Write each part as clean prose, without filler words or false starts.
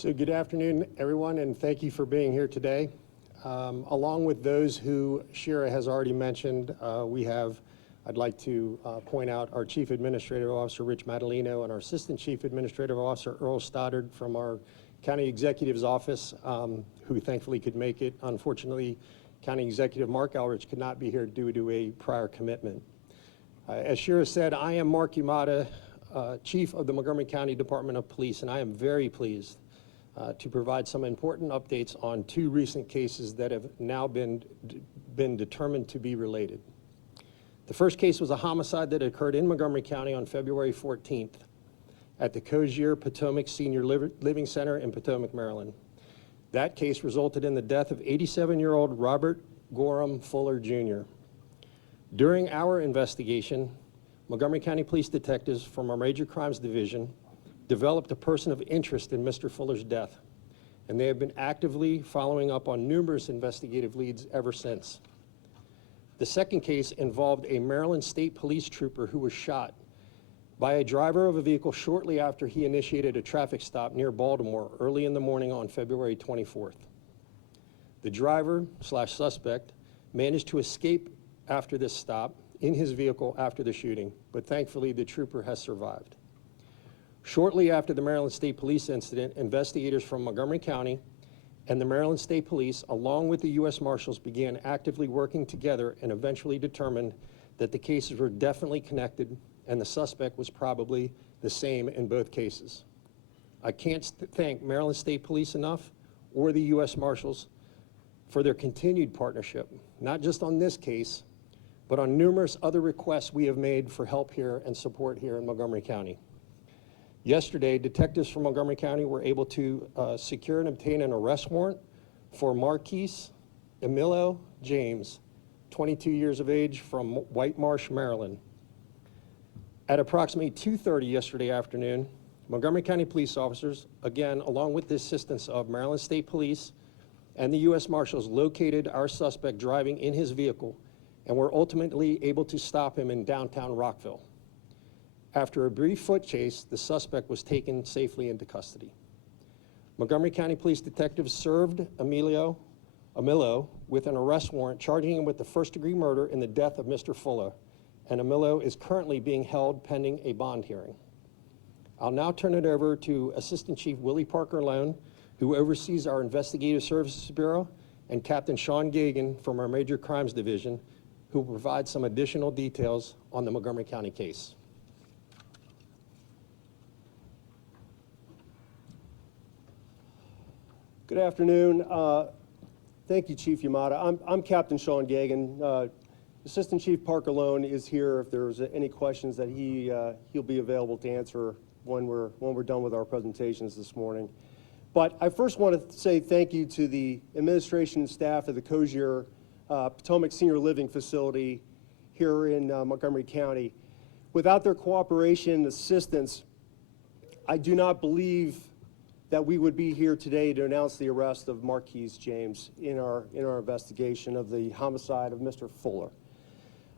So good afternoon, everyone, and thank you for being here today. Along with those who Shira has already mentioned, I'd like to point out our Chief Administrative Officer, Rich Madalino, and our Assistant Chief Administrative Officer, Earl Stoddard, from our County Executive's Office, who thankfully could make it. Unfortunately, County Executive Mark Elrich could not be here due to a prior commitment. As Shira said, I am Mark Yamada, Chief of the Montgomery County Department of Police, and I am very pleased to provide some important updates on two recent cases that have now been determined to be related. The first case was a homicide that occurred in Montgomery County on February 14th at the Cozier Potomac Senior Living Center in Potomac, Maryland. That case resulted in the death of 87-year-old Robert Gorham Fuller, Jr. During our investigation, Montgomery County Police detectives from our Major Crimes Division developed a person of interest in Mr. Fuller's death, and they have been actively following up on numerous investigative leads ever since. The second case involved a Maryland State Police trooper who was shot by a driver of a vehicle shortly after he initiated a traffic stop near Baltimore early in the morning on February 24th. The driver/suspect managed to escape after this stop in his vehicle after the shooting, but thankfully the trooper has survived. Shortly after the Maryland State Police incident, investigators from Montgomery County and the Maryland State Police, along with the U.S. Marshals, began actively working together and eventually determined that the cases were definitely connected and the suspect was probably the same in both cases. I can't thank Maryland State Police enough or the U.S. Marshals for their continued partnership, not just on this case, but on numerous other requests we have made for help here and support here in Montgomery County. Yesterday, detectives from Montgomery County were able to secure and obtain an arrest warrant for Marquise Emilio James, 22 years of age, from White Marsh, Maryland. At approximately 2:30 yesterday afternoon, Montgomery County police officers, again, along with the assistance of Maryland State Police and the U.S. Marshals, located our suspect driving in his vehicle and were ultimately able to stop him in downtown Rockville. After a brief foot chase, the suspect was taken safely into custody. Montgomery County Police detectives served Emilio with an arrest warrant charging him with the first-degree murder in the death of Mr. Fuller, and Emilio is currently being held pending a bond hearing. I'll now turn it over to Assistant Chief Willie Parker Lone, who oversees our Investigative Services Bureau, and Captain Sean Gagan from our Major Crimes Division, who will provide some additional details on the Montgomery County case. Good afternoon. Thank you, Chief Yamada. I'm Captain Sean Gagan. Assistant Chief Parker Lone is here if there's any questions that he'll be available to answer when we're done with our presentations this morning. But I first want to say thank you to the administration and staff of the Cozier Potomac Senior Living Facility here in Montgomery County. Without their cooperation and assistance, I do not believe that we would be here today to announce the arrest of Marquise James in our investigation of the homicide of Mr. Fuller.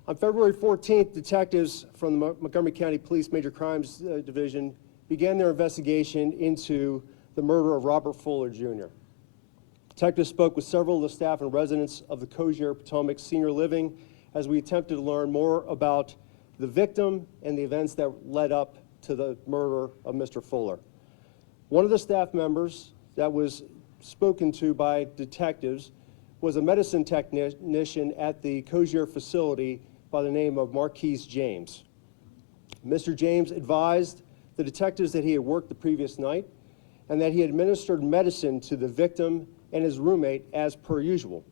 On February 14th, detectives from the Montgomery County Police Major Crimes Division began their investigation into the murder of Robert Fuller, Jr. Detectives spoke with several of the staff and residents of the Cozier Potomac Senior Living as we attempted to learn more about the victim and the events that led up to the murder of Mr. Fuller. One of the staff members that was spoken to by detectives was a medicine technician at the Cozier facility by the name of Marquise James. Mr. James advised the detectives that he had worked the previous night and that he had administered medicine to the victim and his roommate as per usual.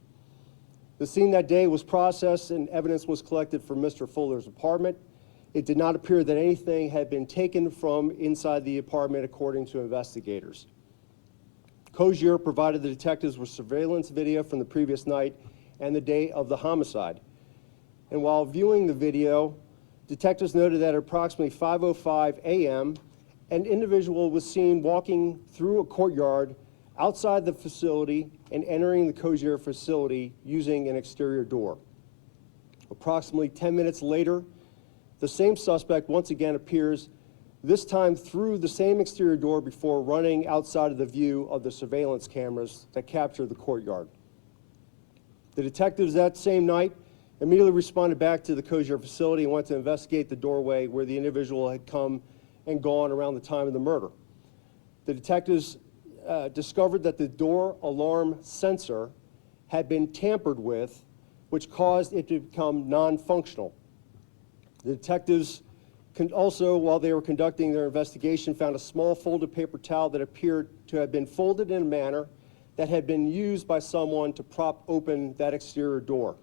The scene that day was processed and evidence was collected from Mr. Fuller's apartment. It did not appear that anything had been taken from inside the apartment, according to investigators. Cozier provided the detectives with surveillance video from the previous night and the day of the homicide. And while viewing the video, detectives noted that at approximately 5:05 a.m., an individual was seen walking through a courtyard outside the facility and entering the Cozier facility using an exterior door. Approximately 10 minutes later, the same suspect once again appears this time through the same exterior door before running outside of the view of the surveillance cameras that captured the courtyard. The detectives that same night immediately responded back to the Cozier facility and went to investigate the doorway where the individual had come and gone around the time of the murder. The detectives discovered that the door alarm sensor had been tampered with, which caused it to become non-functional. The detectives also, while they were conducting their investigation, found a small folded paper towel that appeared to have been folded in a manner that had been used by someone to prop open that exterior door.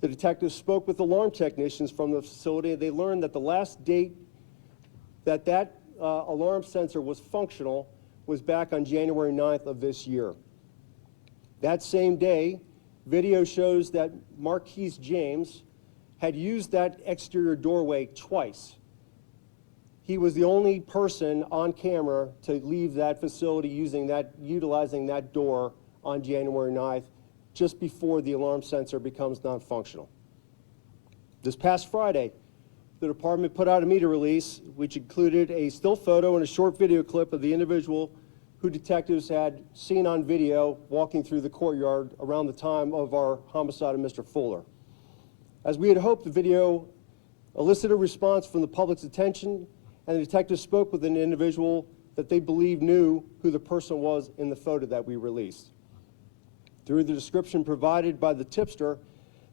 The detectives spoke with alarm technicians from the facility, and they learned that the last date that alarm sensor was functional was back on January 9th of this year. That same day, video shows that Marquise James had used that exterior doorway twice. He was the only person on camera to leave that facility utilizing that door on January 9th, just before the alarm sensor becomes non-functional. This past Friday, the department put out a media release which included a still photo and a short video clip of the individual who detectives had seen on video walking through the courtyard around the time of our homicide of Mr. Fuller. As we had hoped, the video elicited a response from the public's attention, and the detectives spoke with an individual that they believed knew who the person was in the photo that we released. Through the description provided by the tipster,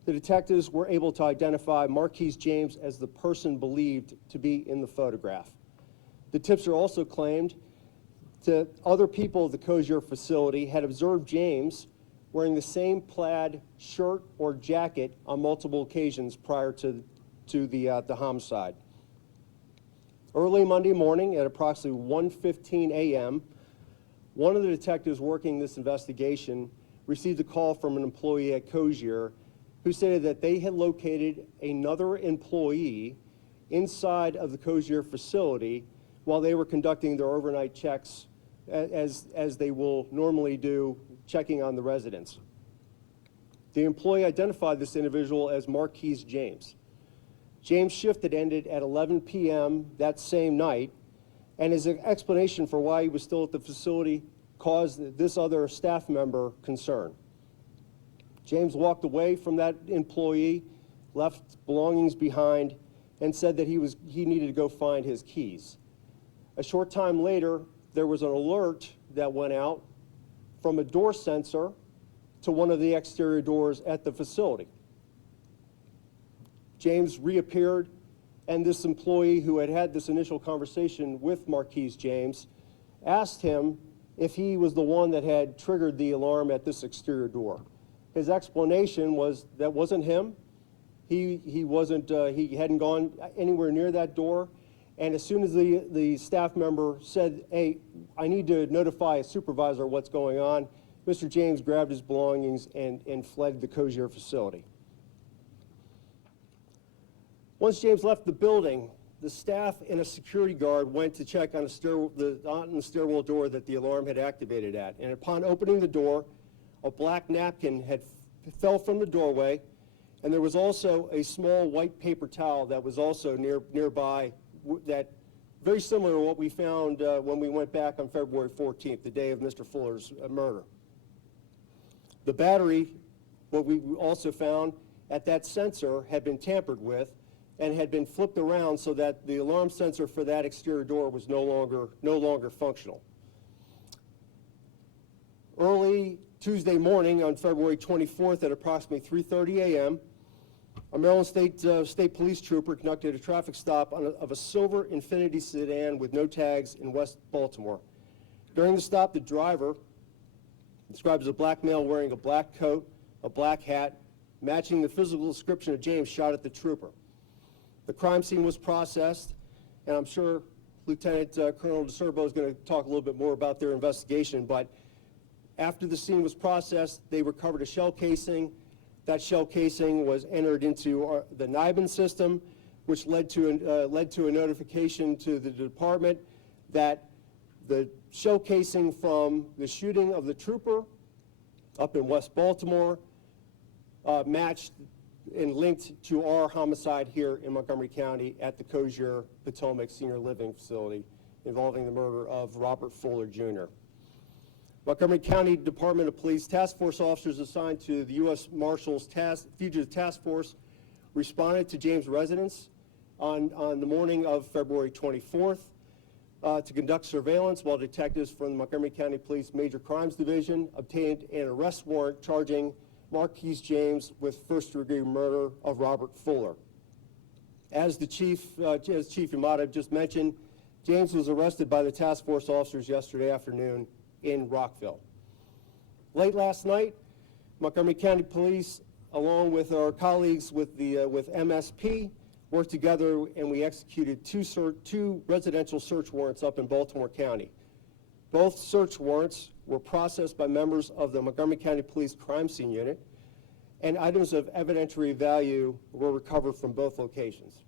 the detectives were able to identify Marquise James as the person believed to be in the photograph. The tipster also claimed that other people at the Cozier facility had observed James wearing the same plaid shirt or jacket on multiple occasions prior to the homicide. Early Monday morning at approximately 1:15 a.m., one of the detectives working this investigation received a call from an employee at Cozier who stated that they had located another employee inside of the Cozier facility while they were conducting their overnight checks as they will normally do, checking on the residents. The employee identified this individual as Marquise James. James' shift had ended at 11 p.m. that same night, and his explanation for why he was still at the facility caused this other staff member concern. James walked away from that employee, left belongings behind, and said that he needed to go find his keys. A short time later, there was an alert that went out from a door sensor to one of the exterior doors at the facility. James reappeared, and this employee who had had this initial conversation with Marquise James asked him if he was the one that had triggered the alarm at this exterior door. His explanation was that wasn't him. He hadn't gone anywhere near that door. And as soon as the staff member said, "Hey, I need to notify a supervisor what's going on," Mr. James grabbed his belongings and fled the Cozier facility. Once James left the building, the staff and a security guard went to check on the stairwell door that the alarm had activated at. And upon opening the door, a black napkin fell from the doorway, and there was also a small white paper towel that was also nearby, that very similar to what we found when we went back on February 14th, the day of Mr. Fuller's murder. The battery, what we also found at that sensor, had been tampered with and had been flipped around so that the alarm sensor for that exterior door was no longer functional. Early Tuesday morning on February 24th at approximately 3:30 a.m., a Maryland State Police trooper conducted a traffic stop of a silver Infiniti sedan with no tags in West Baltimore. During the stop, the driver, described as a black male wearing a black coat, a black hat, matching the physical description of James, shot at the trooper. The crime scene was processed, and I'm sure Lieutenant Colonel DeSerbo is going to talk a little bit more about their investigation, but after the scene was processed, they recovered a shell casing. That shell casing was entered into the NIBIN system, which led to a notification to the department that the shell casing from the shooting of the trooper up in West Baltimore matched and linked to our homicide here in Montgomery County at the Cozier Potomac Senior Living Facility involving the murder of Robert Fuller, Jr. Montgomery County Department of Police task force officers assigned to the U.S. Marshals Fugitive Task Force responded to James' residence on the morning of February 24th to conduct surveillance while detectives from the Montgomery County Police Major Crimes Division obtained an arrest warrant charging Marquise James with first-degree murder of Robert Fuller. As Chief Yamada just mentioned, James was arrested by the task force officers yesterday afternoon in Rockville. Late last night, Montgomery County Police, along with our colleagues with MSP, worked together and we executed two residential search warrants up in Baltimore County. Both search warrants were processed by members of the Montgomery County Police Crime Scene Unit, and items of evidentiary value were recovered from both locations.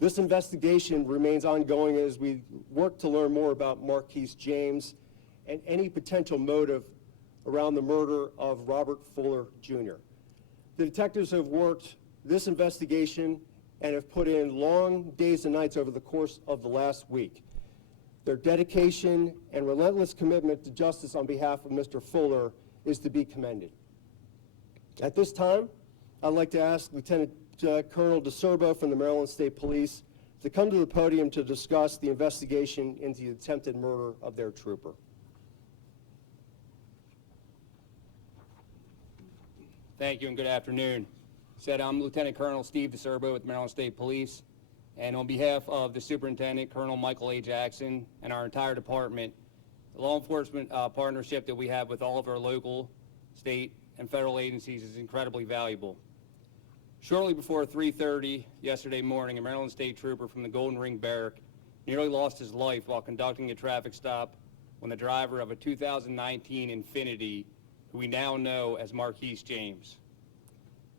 This investigation remains ongoing as we work to learn more about Marquise James and any potential motive around the murder of Robert Fuller, Jr. The detectives have worked this investigation and have put in long days and nights over the course of the last week. Their dedication and relentless commitment to justice on behalf of Mr. Fuller is to be commended. At this time, I'd like to ask Lieutenant Colonel DeSerbo from the Maryland State Police to come to the podium to discuss the investigation into the attempted murder of their trooper. Thank you and good afternoon. I'm Lieutenant Colonel Steve DeSerbo with Maryland State Police, and on behalf of the Superintendent, Colonel Michael A. Jackson, and our entire department, the law enforcement partnership that we have with all of our local, state, and federal agencies is incredibly valuable. Shortly before 3:30 yesterday morning, a Maryland State Trooper from the Golden Ring Barrack nearly lost his life while conducting a traffic stop when the driver of a 2019 Infiniti, who we now know as Marquise James.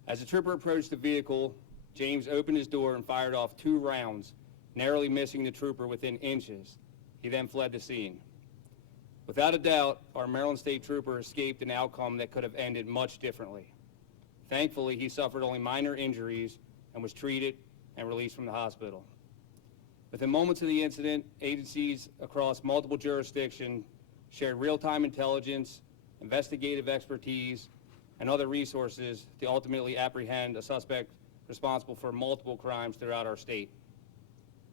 As the trooper approached the vehicle, James opened his door and fired off 2 rounds, narrowly missing the trooper within inches. He then fled the scene. Without a doubt, our Maryland State Trooper escaped an outcome that could have ended much differently. Thankfully, he suffered only minor injuries and was treated and released from the hospital. Within moments of the incident, agencies across multiple jurisdictions shared real-time intelligence, investigative expertise, and other resources to ultimately apprehend a suspect responsible for multiple crimes throughout our state.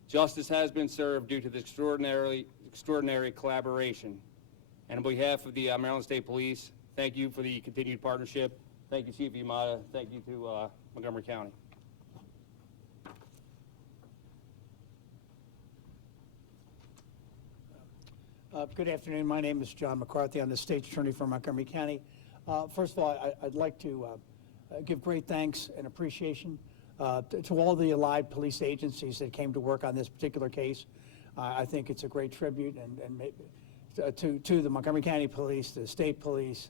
Justice has been served due to this extraordinary collaboration. And on behalf of the Maryland State Police, thank you for the continued partnership. Thank you, Chief Yamada. Thank you to Montgomery County. Good afternoon. My name is John McCarthy. I'm the State's Attorney for Montgomery County. First of all, I'd like to give great thanks and appreciation to all the allied police agencies that came to work on this particular case. I think it's a great tribute to the Montgomery County Police, the State Police,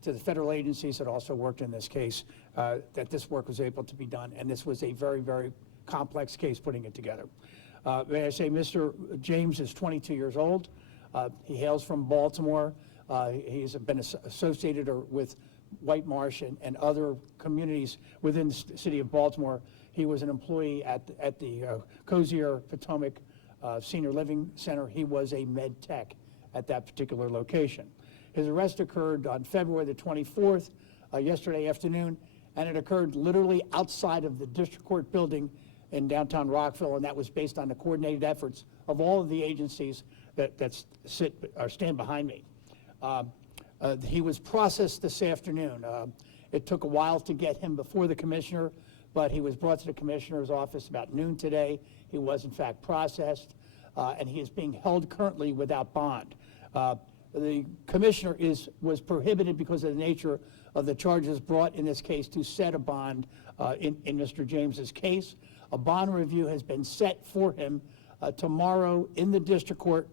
to the federal agencies that also worked in this case, that this work was able to be done. And this was a very, very complex case putting it together. May I say, Mr. James is 22 years old. He hails from Baltimore. He's been associated with White Marsh and other communities within the city of Baltimore. He was an employee at the Cozier Potomac Senior Living Center. He was a med tech at that particular location. His arrest occurred on February the 24th, yesterday afternoon, and it occurred literally outside of the district court building in downtown Rockville, and that was based on the coordinated efforts of all of the agencies that stand behind me. He was processed this afternoon. It took a while to get him before the commissioner, but he was brought to the commissioner's office about noon today. He was in fact processed, and he is being held currently without bond. The commissioner was prohibited because of the nature of the charges brought in this case to set a bond in Mr. James's case. A bond review has been set for him tomorrow in the district court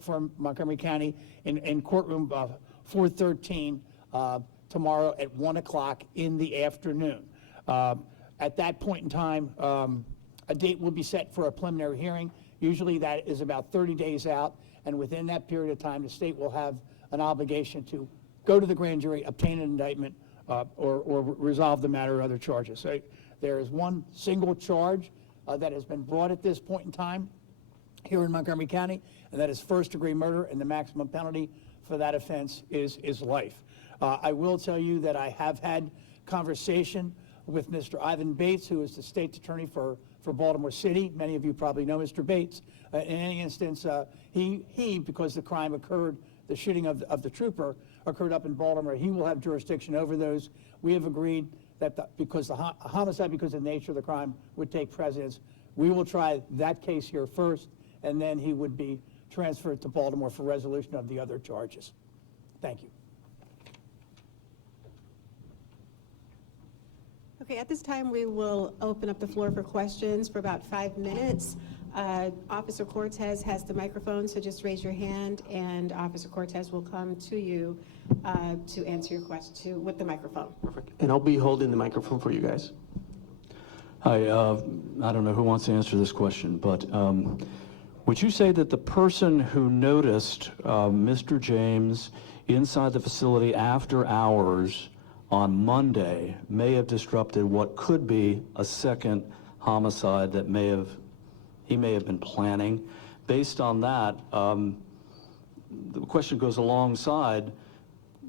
for Montgomery County in courtroom 413 tomorrow at 1 o'clock in the afternoon. At that point in time, a date will be set for a preliminary hearing. Usually that is about 30 days out, and within that period of time, the state will have an obligation to go to the grand jury, obtain an indictment, or resolve the matter or other charges. So there is one single charge that has been brought at this point in time here in Montgomery County, and that is first-degree murder, and the maximum penalty for that offense is life. I will tell you that I have had conversation with Mr. Ivan Bates, who is the state's attorney for Baltimore City. Many of you probably know Mr. Bates. In any instance, he, because the crime occurred, the shooting of the trooper occurred up in Baltimore, he will have jurisdiction over those. We have agreed that because the homicide, because of the nature of the crime, would take precedence. We will try that case here first, and then he would be transferred to Baltimore for resolution of the other charges. Thank you. Okay, at this time, we will open up the floor for questions for about 5 minutes. Officer Cortez has the microphone, so just raise your hand, and Officer Cortez will come to you to answer your question with the microphone. Perfect. And I'll be holding the microphone for you guys. Hi, I don't know who wants to answer this question, but would you say that the person who noticed Mr. James inside the facility after hours on Monday may have disrupted what could be a second homicide that he may have been planning? Based on that, the question goes alongside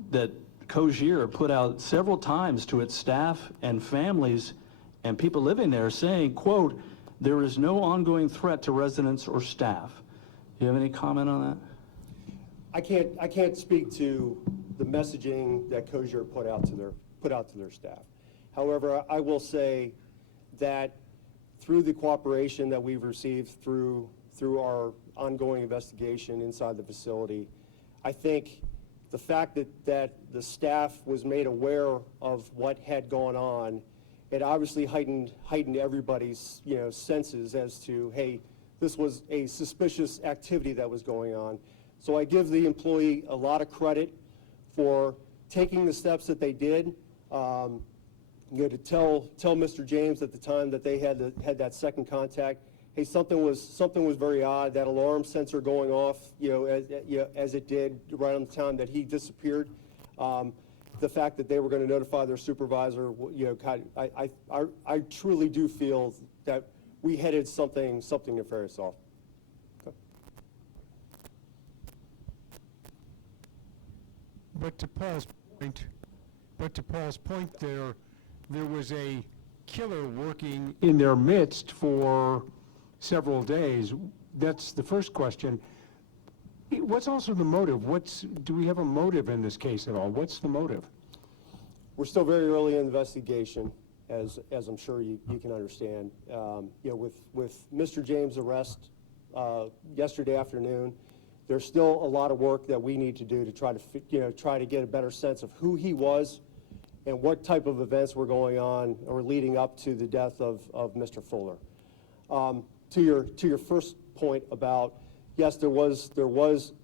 that Cogier put out several times to its staff and families and people living there saying, quote, "There is no ongoing threat to residents or staff." Do you have any comment on that? I can't speak to the messaging that Cogier put out to their staff. However, I will say that through the cooperation that we've received through our ongoing investigation inside the facility, I think the fact that the staff was made aware of what had gone on, it obviously heightened everybody's senses as to, hey, this was a suspicious activity that was going on. So I give the employee a lot of credit for taking the steps that they did. To tell Mr. James at the time that they had that second contact, hey, something was very odd. That alarm sensor going off, as it did right on the time that he disappeared. The fact that they were going to notify their supervisor, I truly do feel that we headed something nefarious off. But to Paul's point, there was a killer working in their midst for several days. That's the first question. What's also the motive? Do we have a motive in this case at all? What's the motive? We're still very early in the investigation, as I'm sure you can understand. With Mr. James' arrest yesterday afternoon, there's still a lot of work that we need to do to try to get a better sense of who he was and what type of events were going on or leading up to the death of Mr. Fuller. To your first point about, yes, there was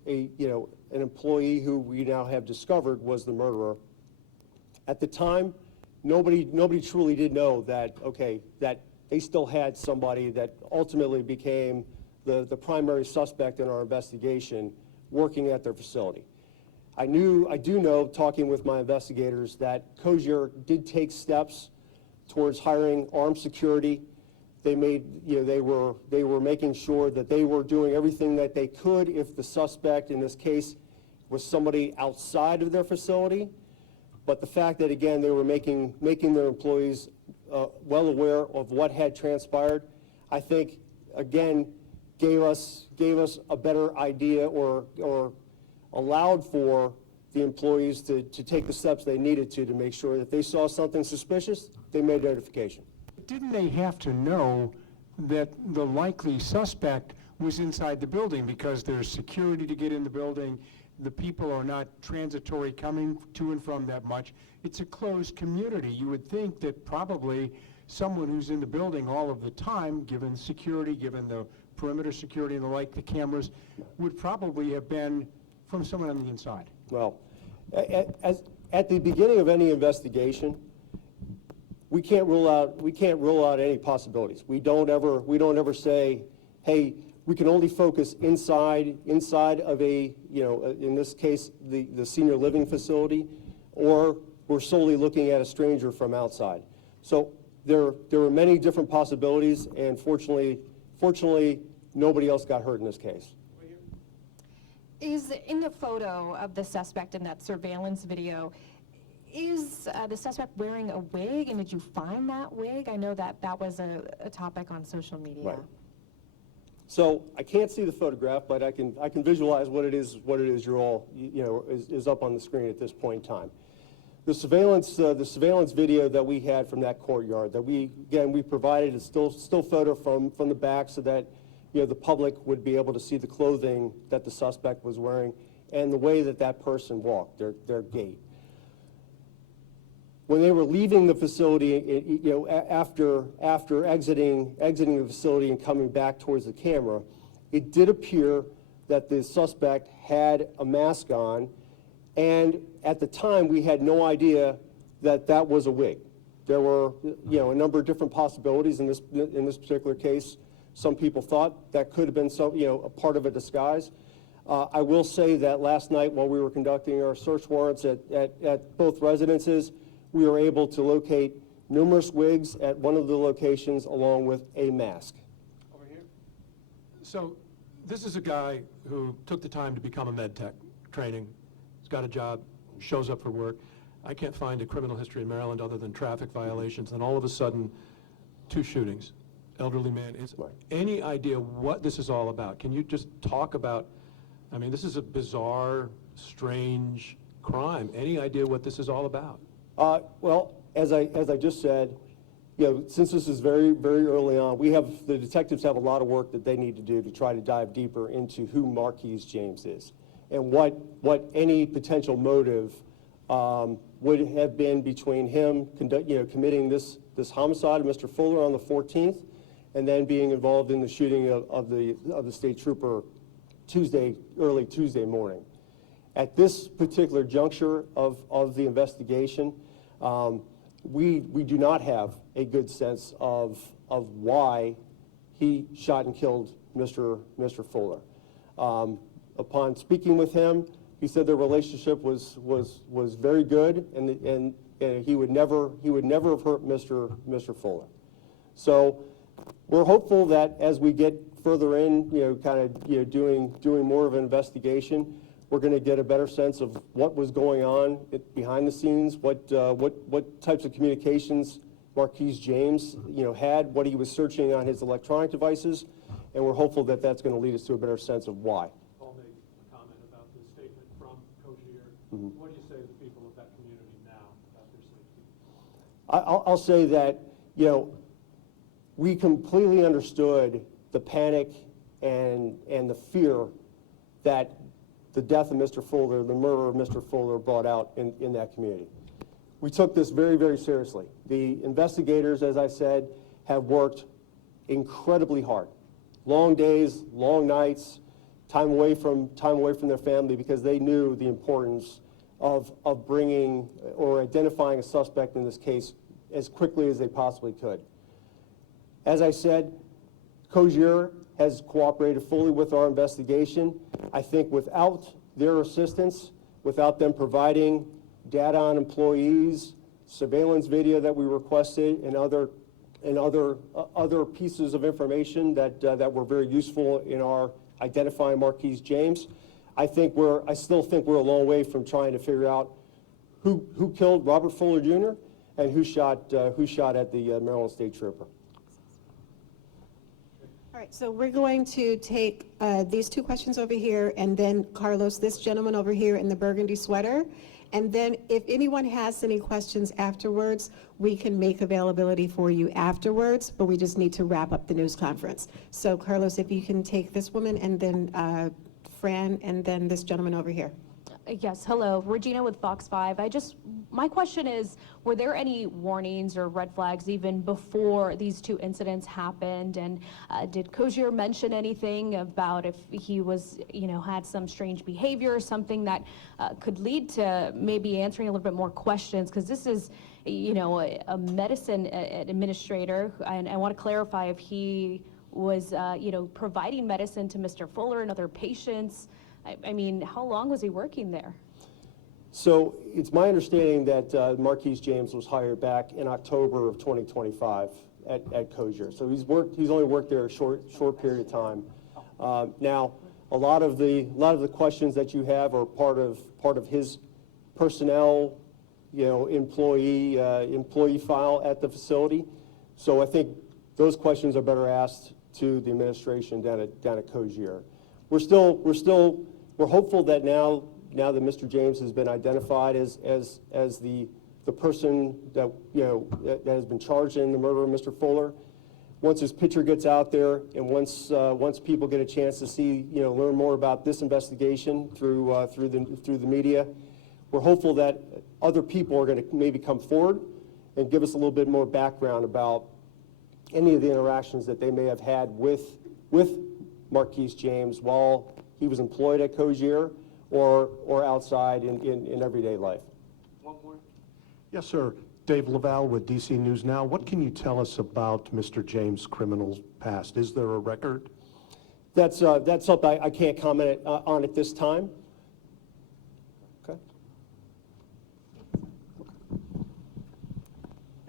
an employee who we now have discovered was the murderer. At the time, nobody truly did know that they still had somebody that ultimately became the primary suspect in our investigation working at their facility. I do know, talking with my investigators, that Cogier did take steps towards hiring armed security. They were making sure that they were doing everything that they could if the suspect in this case was somebody outside of their facility. But the fact that, again, they were making their employees well aware of what had transpired, I think, again, gave us a better idea or allowed for the employees to take the steps they needed to make sure that if they saw something suspicious, they made notification. Didn't they have to know that the likely suspect was inside the building because there's security to get in the building? The people are not transitory coming to and from that much. It's a closed community. You would think that probably someone who's in the building all of the time, given security, given the perimeter security and the like, the cameras, would probably have been from someone on the inside. Well, at the beginning of any investigation, we can't rule out any possibilities. We don't ever say, hey, we can only focus inside of a, in this case, the senior living facility, or were solely looking at a stranger from outside. So there were many different possibilities, and fortunately, nobody else got hurt in this case. Is in the photo of the suspect in that surveillance video, is the suspect wearing a wig, and did you find that wig? I know that that was a topic on social media. Right. So I can't see the photograph, but I can visualize what it is you're all, is up on the screen at this point in time. The surveillance video that we had from that courtyard, that we provided a still photo from the back so that, the public would be able to see the clothing that the suspect was wearing and the way that person walked, their gait. When they were leaving the facility, after exiting the facility and coming back towards the camera, it did appear that the suspect had a mask on, and at the time we had no idea that was a wig. There were, a number of different possibilities in this particular case. Some people thought that could have been a part of a disguise. I will say that last night while we were conducting our search warrants at both residences, we were able to locate numerous wigs at one of the locations along with a mask. Over here. So this is a guy who took the time to become a med tech training. He's got a job, shows up for work. I can't find a criminal history in Maryland other than traffic violations, and all of a sudden, 2 shootings. Elderly man. Right. Any idea what this is all about? Can you just talk about, I mean, this is a bizarre, strange crime. Any idea what this is all about? Well, as I just said, since this is very, very early on, the detectives have a lot of work that they need to do to try to dive deeper into who Marquise James is and what any potential motive would have been between him committing this homicide of Mr. Fuller on the 14th and then being involved in the shooting of the state trooper early Tuesday morning. At this particular juncture of the investigation, we do not have a good sense of why he shot and killed Mr. Fuller. Upon speaking with him, he said their relationship was very good, and he would never have hurt Mr. Fuller. So we're hopeful that as we get further in, doing more of an investigation, we're going to get a better sense of what was going on behind the scenes, what types of communications Marquise James, had, what he was searching on his electronic devices, and we're hopeful that that's going to lead us to a better sense of why. Paul made a comment about the statement from Cogier. What do you say to the people of that community now about their safety? I'll say that, we completely understood the panic and the fear that the death of Mr. Fuller, the murder of Mr. Fuller brought out in that community. We took this very, very seriously. The investigators, as I said, have worked incredibly hard. Long days, long nights, time away from their family because they knew the importance of bringing or identifying a suspect in this case as quickly as they possibly could. As I said, Cogier has cooperated fully with our investigation. I think without their assistance, without them providing data on employees, surveillance video that we requested, and other pieces of information that were very useful in our identifying Marquise James, I still think we're a long way from trying to figure out who killed Robert Fuller Jr. and who shot at the Maryland State Trooper. All right, so we're going to take these 2 questions over here, and then Carlos, this gentleman over here in the burgundy sweater. And then if anyone has any questions afterwards, we can make availability for you afterwards, but we just need to wrap up the news conference. So Carlos, if you can take this woman, and then Fran, and then this gentleman over here. Yes, hello, Regina with Fox 5. My question is, were there any warnings or red flags even before these 2 incidents happened? And did Cogier mention anything about if he was, had some strange behavior, something that could lead to maybe answering a little bit more questions? Because this is, a medicine administrator, and I want to clarify if he was, providing medicine to Mr. Fuller and other patients. I mean, how long was he working there? So it's my understanding that Marquise James was hired back in October of 2025 at Cozier. So he's only worked there a short period of time. Now, a lot of the questions that you have are part of his personnel, employee file at the facility. So I think those questions are better asked to the administration down at Cozier. We're hopeful that now that Mr. James has been identified as the person that that has been charged in the murder of Mr. Fuller, once his picture gets out there and once people get a chance to see learn more about this investigation through the media, we're hopeful that other people are going to maybe come forward and give us a little bit more background about any of the interactions that they may have had with Marquise James while he was employed at Cozier or outside in everyday life. One more. Yes, sir. Dave Laval with DC News Now. What can you tell us about Mr. James' criminal past? Is there a record? That's something I can't comment on at this time. Okay.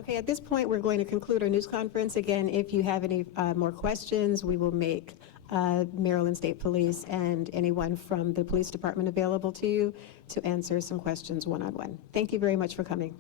Okay, at this point, we're going to conclude our news conference. Again, if you have any more questions, we will make Maryland State Police and anyone from the police department available to you to answer some questions one-on-one. Thank you very much for coming.